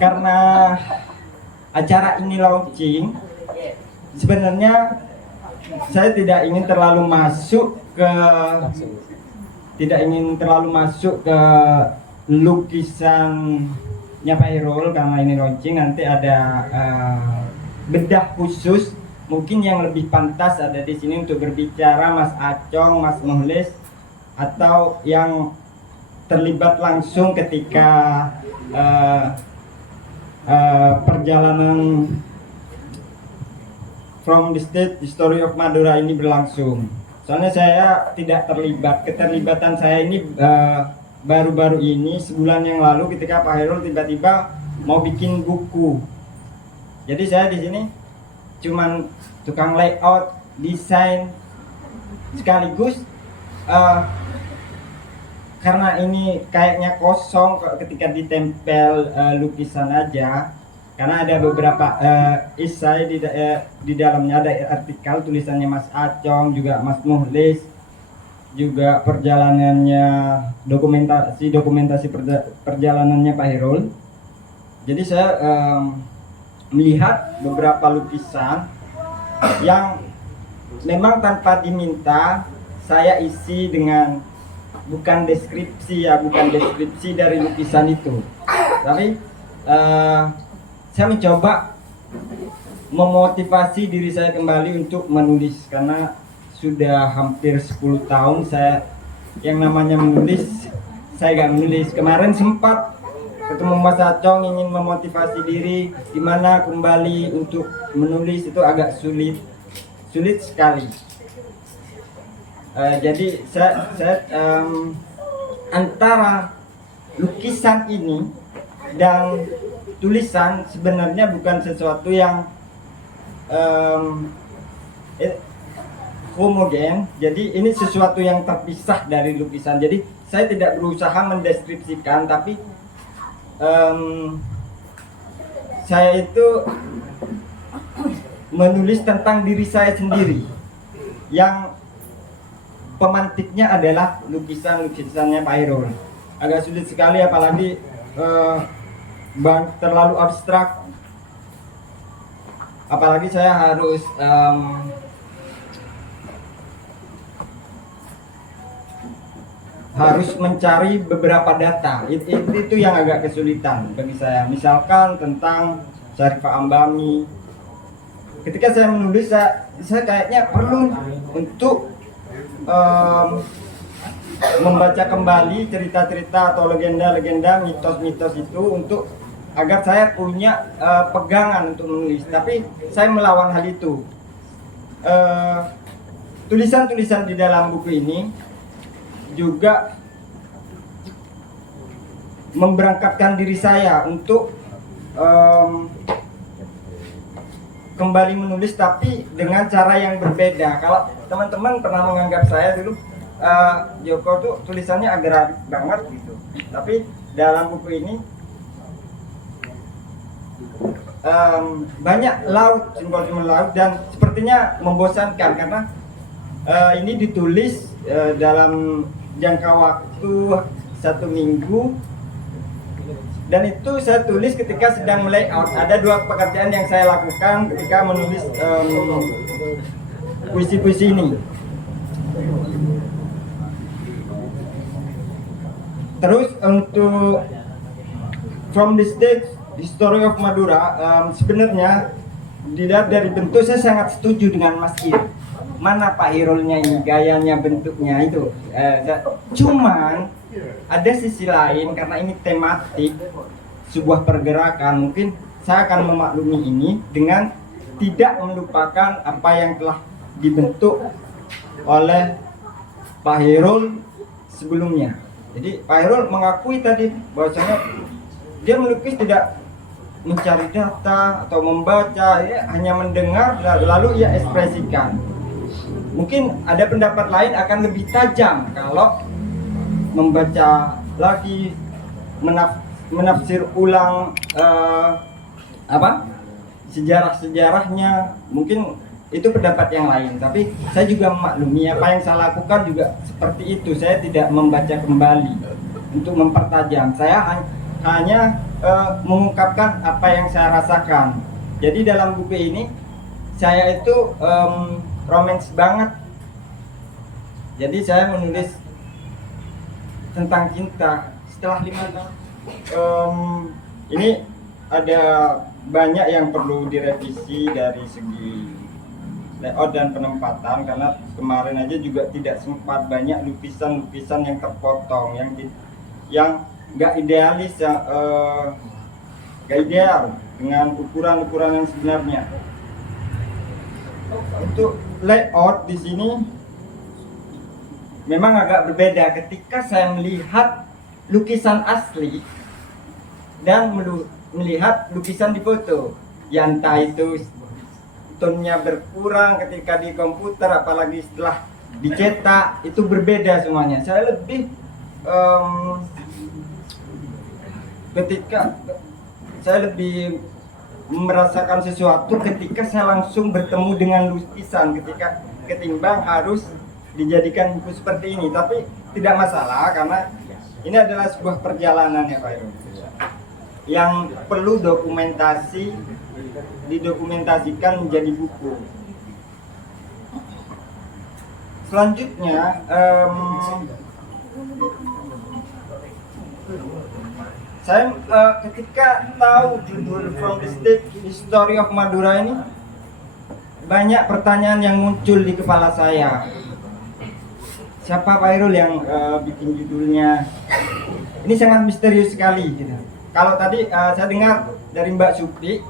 Karena acara ini launching, sebenarnya saya tidak ingin terlalu masuk ke lukisannya Pak Irul karena ini launching. Nanti ada bedah khusus, mungkin yang lebih pantas ada di sini untuk berbicara Mas Acong, Mas Muhlis, atau yang terlibat langsung ketika perjalanan From the State History of Madura ini berlangsung. Soalnya saya tidak terlibat. Keterlibatan saya ini baru-baru ini, sebulan yang lalu, ketika Pak Hairul tiba-tiba mau bikin buku. Jadi saya di sini cuman tukang layout, desain, sekaligus karena ini kayaknya kosong ketika ditempel lukisan aja. Karena ada beberapa esai di dalamnya, ada artikel tulisannya Mas Acong, juga Mas Muhlis, juga perjalanannya, dokumentasi perjalanannya Pak Hairul. Jadi saya melihat beberapa lukisan yang memang tanpa diminta saya isi dengan bukan deskripsi dari lukisan itu, tapi saya mencoba memotivasi diri saya kembali untuk menulis, karena sudah hampir 10 tahun saya yang namanya menulis, saya gak menulis. Kemarin sempat ketemu Mas Acong, ingin memotivasi diri gimana kembali untuk menulis, itu agak sulit sekali. Jadi saya antara lukisan ini dan tulisan sebenarnya bukan sesuatu yang homogen. Jadi ini sesuatu yang terpisah dari lukisan. Jadi saya tidak berusaha mendeskripsikan, tapi saya itu menulis tentang diri saya sendiri, yang pemantiknya adalah lukisannya Pak Hairul. Agak sulit sekali, apalagi terlalu abstrak, apalagi saya harus mencari beberapa data. Itu yang agak kesulitan bagi saya. Misalkan tentang Syarifah Ambami, ketika saya menulis, saya kayaknya perlu untuk membaca kembali cerita-cerita atau legenda-legenda, mitos-mitos itu, untuk agar saya punya pegangan untuk menulis. Tapi saya melawan hal itu. Tulisan-tulisan di dalam buku ini juga memberangkatkan diri saya untuk kembali menulis, tapi dengan cara yang berbeda. Kalau teman-teman pernah menganggap saya dulu Joko tuh tulisannya agraris banget gitu, tapi dalam buku ini banyak laut, simbol-simbol laut, dan sepertinya membosankan karena ini ditulis dalam jangka waktu 1 minggu, dan itu saya tulis ketika sedang melayout. Ada 2 pekerjaan yang saya lakukan ketika menulis puisi-puisi ini. Terus untuk From the State History of Madura, sebenarnya dilihat dari bentuk saya sangat setuju dengan Mas Ir. Mana Pak Hairulnya ini, gayanya, bentuknya itu. Cuman ada sisi lain, karena ini tematik sebuah pergerakan, mungkin saya akan memaklumi ini dengan tidak melupakan apa yang telah dibentuk oleh Pak Hairul sebelumnya. Jadi Pak Hairul mengakui tadi bahwasanya dia melukis tidak mencari data atau membaca, ya, hanya mendengar lalu ia ekspresikan. Mungkin ada pendapat lain akan lebih tajam kalau membaca lagi, menafsir ulang sejarah-sejarahnya. Mungkin itu pendapat yang lain, tapi saya juga memaklumi apa yang saya lakukan juga seperti itu. Saya tidak membaca kembali, untuk mempertajam. Saya hanya mengungkapkan apa yang saya rasakan. Jadi dalam buku ini saya itu romance banget. Jadi saya menulis tentang cinta setelah 5 tahun. Ini ada banyak yang perlu direvisi dari segi layout dan penempatan, karena kemarin aja juga tidak sempat, banyak lukisan-lukisan yang terpotong, yang nggak idealis, yang nggak ideal dengan ukuran-ukuran yang sebenarnya. Untuk layout di sini memang agak berbeda ketika saya melihat lukisan asli dan melihat lukisan di foto. Ya entah itu tonnya berkurang ketika di komputer, apalagi setelah dicetak, itu berbeda semuanya. Saya lebih ketika saya lebih merasakan sesuatu ketika saya langsung bertemu dengan lukisan, ketika ketimbang harus dijadikan buku seperti ini. Tapi tidak masalah, karena ini adalah sebuah perjalanan ya Pak Irul, yang perlu didokumentasikan menjadi buku. Selanjutnya saya ketika tahu judul From the Stage History of Madura ini, banyak pertanyaan yang muncul di kepala saya. Siapa Pak Irul yang bikin judulnya? Ini sangat misterius sekali gitu. Kalau tadi saya dengar dari Mbak Supri,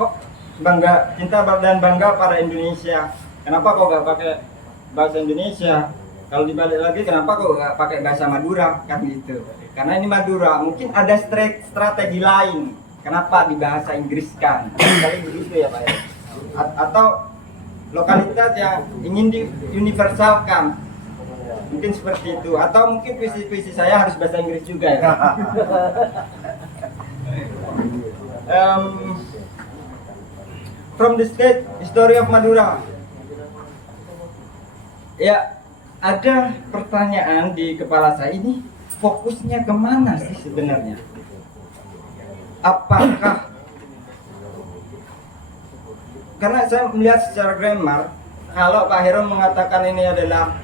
kok bangga, cinta dan bangga pada Indonesia. Kenapa kok nggak pakai bahasa Indonesia? Kalau dibalik lagi, kenapa kok nggak pakai bahasa Madura, kan gitu? Karena ini Madura, mungkin ada strategi lain. Kenapa di bahasa Inggris kan? Kali begitu ya Pak ya? Atau lokalitas yang ingin diuniversalkan, mungkin seperti itu. Atau mungkin puisi saya harus bahasa Inggris juga ya. From the Stage History of Madura. Ya, ada pertanyaan di kepala saya ini, fokusnya kemana sih sebenarnya? Apakah, karena saya melihat secara grammar, kalau Pak Heron mengatakan ini adalah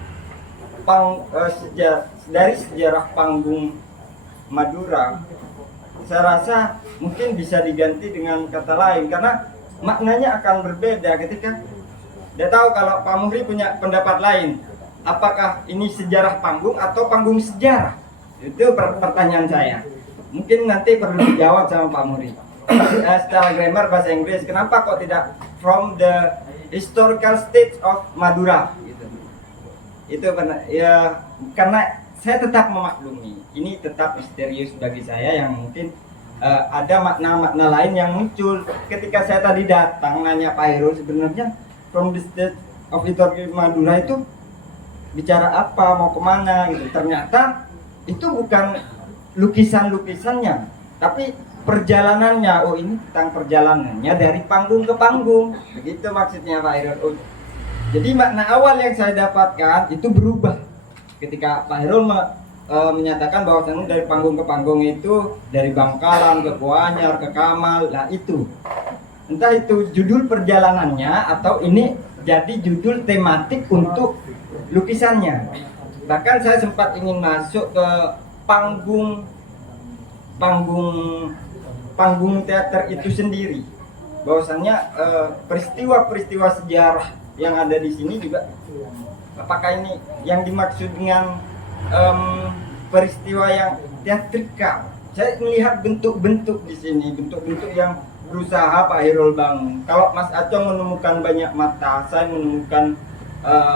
dari sejarah panggung Madura, saya rasa mungkin bisa diganti dengan kata lain, karena maknanya akan berbeda ketika dia tahu. Kalau Pak Muhri punya pendapat lain, apakah ini sejarah panggung atau panggung sejarah? Itu pertanyaan saya. Mungkin nanti perlu dijawab sama Pak Muhri. Secara grammar bahasa Inggris, kenapa kok tidak from the historical stage of Madura? Gitu. Itu ya, karena saya tetap memaklumi, ini tetap misterius bagi saya, yang mungkin ada makna-makna lain yang muncul. Ketika saya tadi datang nanya Pak Heron, sebenarnya from the stage of historical Madura itu bicara apa, mau kemana gitu. Ternyata itu bukan lukisan-lukisannya, tapi perjalanannya. Oh, ini tentang perjalanannya dari panggung ke panggung, begitu maksudnya Pak Heron. Jadi makna awal yang saya dapatkan itu berubah ketika Pak Heron menyatakan bahwa dari panggung ke panggung itu dari Bangkalan ke Kuanyar ke Kamal. Nah itu, entah itu judul perjalanannya atau ini jadi judul tematik untuk lukisannya. Bahkan saya sempat ingin masuk ke panggung teater itu sendiri. Bahwasannya peristiwa-peristiwa sejarah yang ada di sini juga, apakah ini yang dimaksud dengan peristiwa yang teatrikal? Saya melihat bentuk-bentuk di sini, bentuk-bentuk yang berusaha Pak Heron bangun. Kalau Mas Acong menemukan banyak mata, saya menemukan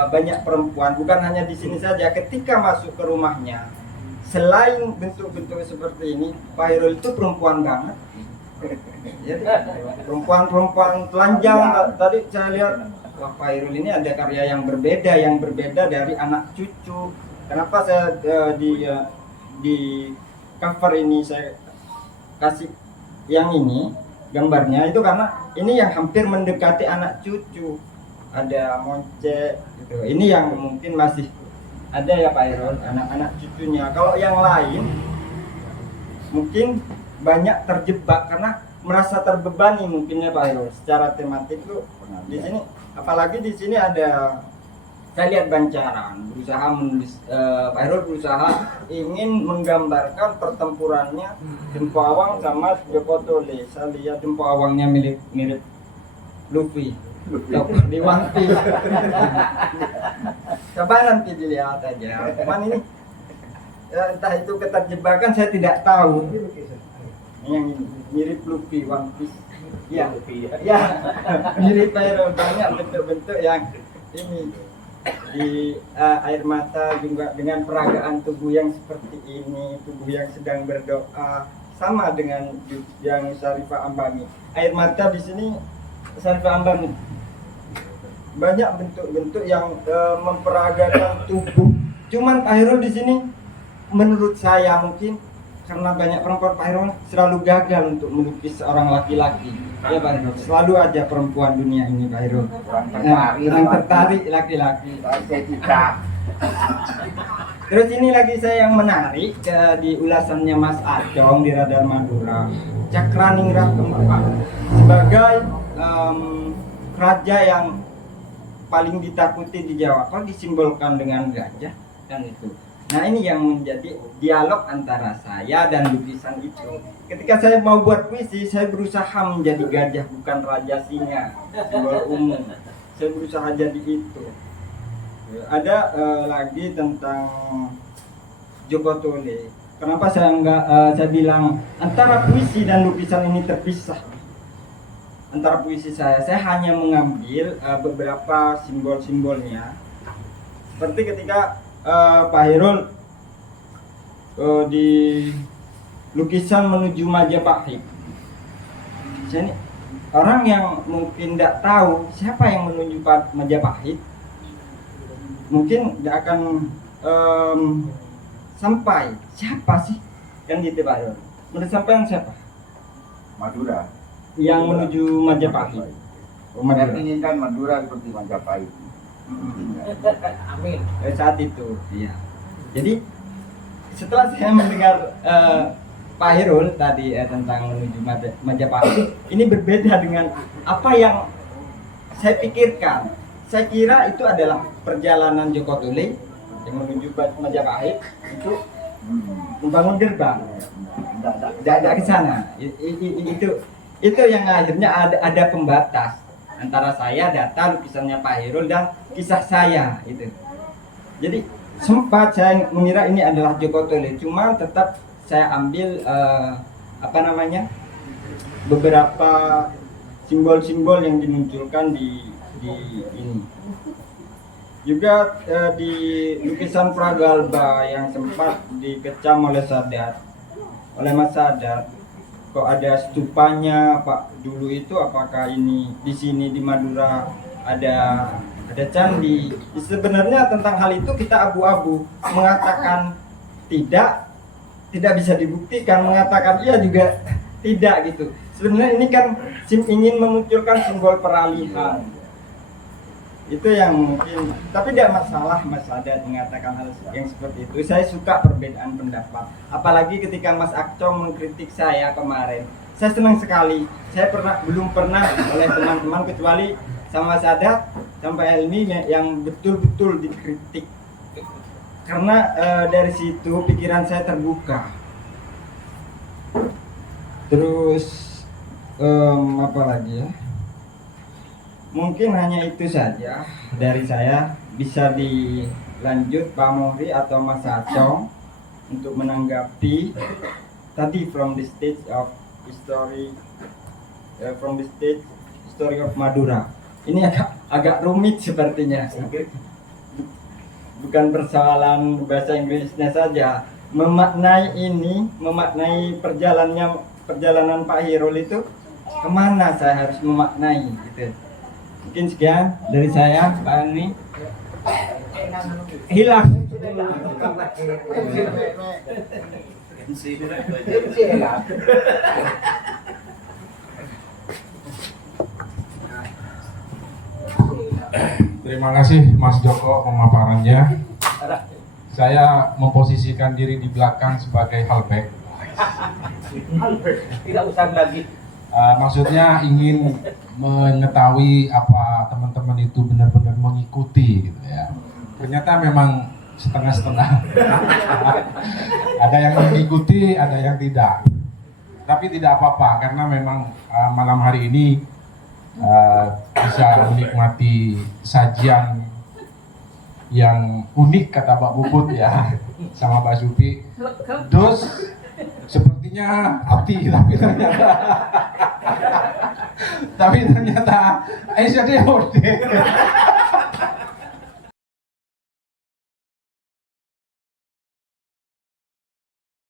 banyak perempuan. Bukan hanya di sini saja, ketika masuk ke rumahnya, selain bentuk-bentuk seperti ini, Pak Heron itu perempuan banget. Jadi perempuan telanjang. Tadi saya lihat, wah, Pak Heron ini ada karya yang berbeda dari anak cucu. Kenapa saya di cover ini saya kasih yang ini gambarnya, itu karena ini yang hampir mendekati anak cucu. Ada Monce gitu. Ini yang mungkin masih ada ya Pak Irul, anak-anak cucunya. Kalau yang lain mungkin banyak terjebak karena merasa terbebani mungkin ya Pak Irul secara tematik tuh di sini, apalagi di sini ada, saya lihat Bancaran berusaha menulis, Pak Irul berusaha ingin menggambarkan pertempurannya Dempo Awang sama Joko Tole. Saya lihat Dempo Awangnya mirip Luffy di One Piece. Coba nanti dilihat aja. Cuman ini ya, entah itu keterjebakan saya tidak tahu. Yang mirip Luffy One Piece. Ya, ya, mirip banyak bentuk-bentuk yang ini di air mata juga dengan peragaan tubuh yang seperti ini, tubuh yang sedang berdoa, sama dengan yang Syarifah Ambani. Air mata di sini Syarifah Ambani. Banyak bentuk-bentuk yang memperagakan tubuh. Cuman Pak Irul di sini menurut saya mungkin karena banyak perempuan, Pak Irul selalu gagal untuk melukis seorang laki-laki. Ya Pak Irul, selalu aja perempuan dunia ini Pak Irul. Yang tertarik laki-laki. Terus ini lagi saya yang menarik di ulasannya Mas Acong di Radar Madura. Cakraningrat keempat sebagai raja yang paling ditakuti di Jawa, kok disimbolkan dengan gajah kan itu. Nah ini yang menjadi dialog antara saya dan lukisan itu. Ketika saya mau buat puisi, saya berusaha menjadi gajah bukan raja singa, simbol umum. Saya berusaha jadi itu. Ada lagi tentang Joko Tole. Kenapa saya bilang antara puisi dan lukisan ini terpisah? Antara puisi saya hanya mengambil beberapa simbol-simbolnya. Seperti ketika Pak Irul di lukisan menuju Majapahit. Jadi orang yang mungkin tidak tahu siapa yang menuju Majapahit, mungkin tidak akan sampai siapa sih yang gitu Pak Irul. Menurut sampai siapa? Madura. Yang menuju Majapahit. Saya inginkan Madura seperti Majapahit. Amin. Saat itu, iya. Jadi setelah saya mendengar Pak Irul tadi tentang menuju Majapahit, ini berbeda dengan apa yang saya pikirkan. Saya kira itu adalah perjalanan Joko Tole yang menuju Majapahit itu membangun gerbang. Tidak ke sana. Itu yang akhirnya ada pembatas antara saya data lukisannya Pak Irul dan kisah saya itu. Jadi sempat saya mengira ini adalah Joko Tole, cuma tetap saya ambil beberapa simbol-simbol yang dimunculkan di ini. Juga di lukisan Pragalba yang sempat dikecam oleh Mas Sadat, kok ada stupanya Pak dulu itu, apakah ini di sini di Madura ada candi? Sebenarnya tentang hal itu kita abu-abu, mengatakan tidak bisa dibuktikan, mengatakan iya juga tidak gitu. Sebenarnya ini kan ingin memunculkan simbol peralihan. Itu yang mungkin, tapi tidak masalah Mas Sadat mengatakan hal yang seperti itu. Saya suka perbedaan pendapat, apalagi ketika Mas Acong mengkritik saya kemarin. Saya senang sekali. Saya belum pernah oleh teman-teman kecuali sama Sadat sampai Helmi yang betul-betul dikritik. Karena dari situ pikiran saya terbuka. Terus apa lagi ya? Mungkin hanya itu saja dari saya. Bisa dilanjut Pak Mohri atau Mas Acong untuk menanggapi tadi from the stage of history of Madura. Ini agak rumit sepertinya. Bukan persoalan bahasa Inggrisnya saja. Memaknai perjalanan Pak Irul itu kemana saya harus memaknai gitu. Mungkin sekian dari saya, Pak Ani. Hilang. Terima kasih Mas Joko pemaparannya. Saya memposisikan diri di belakang sebagai halbek. Tidak usah lagi. Maksudnya ingin mengetahui apa teman-teman itu benar-benar mengikuti gitu ya. Ternyata memang setengah-setengah. Ada yang mengikuti, ada yang tidak. Tapi tidak apa-apa karena memang malam hari ini bisa menikmati sajian yang unik kata Pak Puput ya sama Pak Supi. Dos sepertinya api tapi ternyata Aisyah deh